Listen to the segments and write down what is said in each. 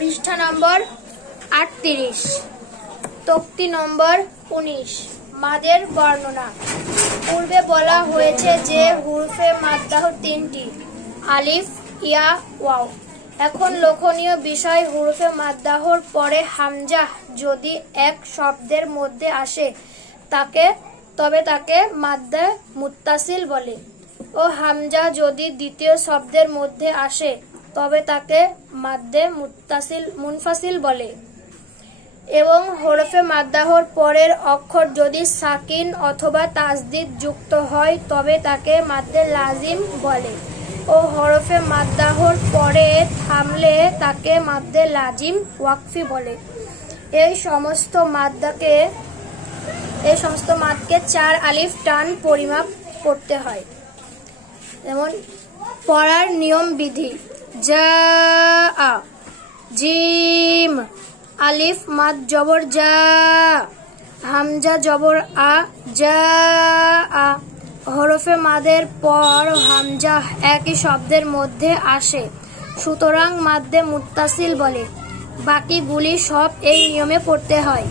পৃষ্ঠা নম্বর 38, তক্তি নম্বর 19, মাদের বর্ণনা। পূর্বে বলা হয়েছে যে হুরফে মাদ্দাহ তিনটি, আলিফ, ইয়া, ওয়াও। এখন লক্ষণীয় বিষয়, হুরফে মাদ্দাহর পরে হামজা যদি এক শব্দের মধ্যে আসে তবে তাকে মাদ্দে মুত্তাসিল বলে, ও হামজা যদি দ্বিতীয় শব্দের মধ্যে আসে তবে তাকে মাদ্দে মুনফাসিল বলে। এবং হরফে মাদ্দাহর পরের অক্ষর যদি সাকিন অথবা তাসদিদ যুক্ত হয় তবে তাকে মাদ্দে লাজিম বলে, ও হরফে মাদ্দাহর পরে থামলে তাকে মাদ্দে লাজিম ওয়াকফি বলে। এই সমস্ত মাদকে 4 আলিফ টান পরিমাপ করতে হয়। যেমন পড়ার নিয়ম বিধি: জা, জিম, আলিফ মাদ জবর জা, হামজা জবর আ, জা আ। হরফে মাদের পর হামজা একই শব্দের মধ্যে আসে, সুতরাং মাদ্দে মুত্তাসিল বলে। বাকিগুলি সব এই নিয়মে পড়তে হয়।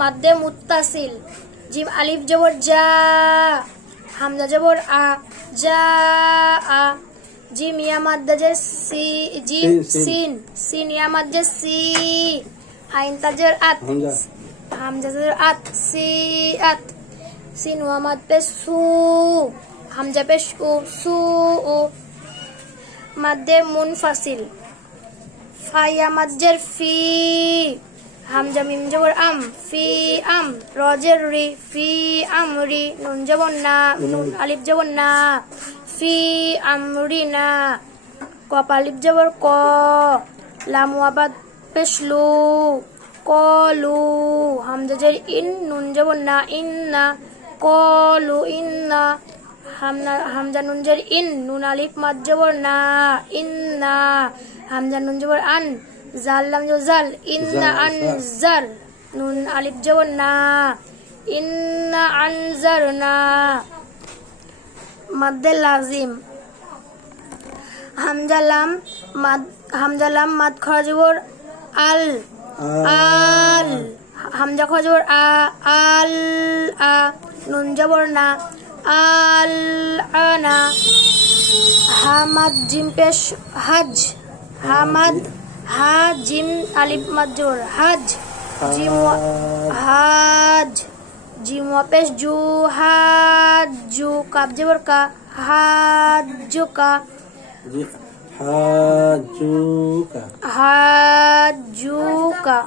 মাদ্দে মুত্তাসিল: জিম আলিফ জবর জা, হামজা জবর আ, জা আ। জিম ইয়া মাদ্দে সি, জিম সিন, সিন ইয়া মাদ্দে সি, আইন তাজর আত, হামজা জবর আত, সি আত। সিন ওয়া মাদ পে সু, হামজা পে শু, সু ও। মাদ্দে মুনফাসিল: ফা ইয়া মাদ্দের ফি, হামজা মিম জবর আম, ফি আম। রজের রি, ফি আমরি। নুন জবর না, নুন আলিফ জবর না, ফি আমরি না। কপ আলিফ জবর ক, লাম ওয়াবাদ পেশলু, কলু। হামজা জের ইন, নুন জবর না, ইন্না, কলু ইন্না। হামজা নুন জের ইন, নুন আলিফ মাদ জবর না, ইন্না। হামজা নুন জবর আন, জাল লাম জবর জাল, ইন্না আনজার। নুন আলিফ জবর না, ইন্না আনজারনা। মাদ্দে লাজিম: হামজা লাম মাদ খরা জবর আল, আল। হামজা খরা জবর আ, আল আ। নুন জবর না, আল আনা। হামাদ জিম পেশ হাজ, হামাদ হা জিম আলিফ মাদ জবর হাজ, জিম হাজ। জিম পেশ জু, হাজু। কাব জবর কা, হাজুকা, হাজুকা, হাজুকা।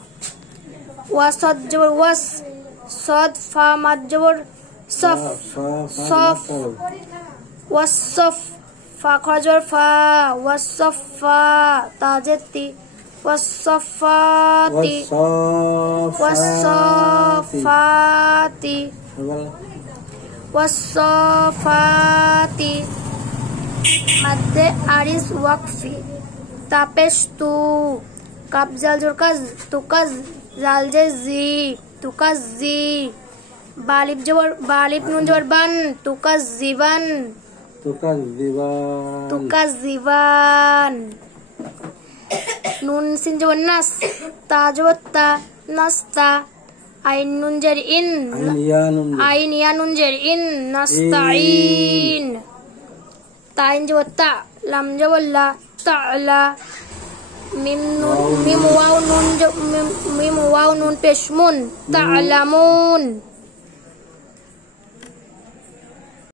ওয়াসাদ জবর ওয়াস, সদ ফা মাদ জবর সফ, সফ। ওয়াসফ, ফা খরা জবর ফা, ওয়াসফা। তাজেতি, ওয়াসফাতি, ওয়াসফাতি, ওয়াসফাতি। মাদ্দে আরিজ ওয়াকফি: তাপেশতু, কাব জাল জবর কাজ, তুকাজ, জাল জে জি, তুকাজি। বালিফ নুন জবর বান, তুকাজিবান, তুকাজিবান। নুন সিন জবর নাস, তা জবর তা, নাস্তা। আইন নুন জের ইন, আইন ইয়া নুন জের ইন, নাস্তাইন। তাইন জবর তা, লাম জবর লা, তালা। মিম ওয়াও নুন পেশ মুন, তালামুন।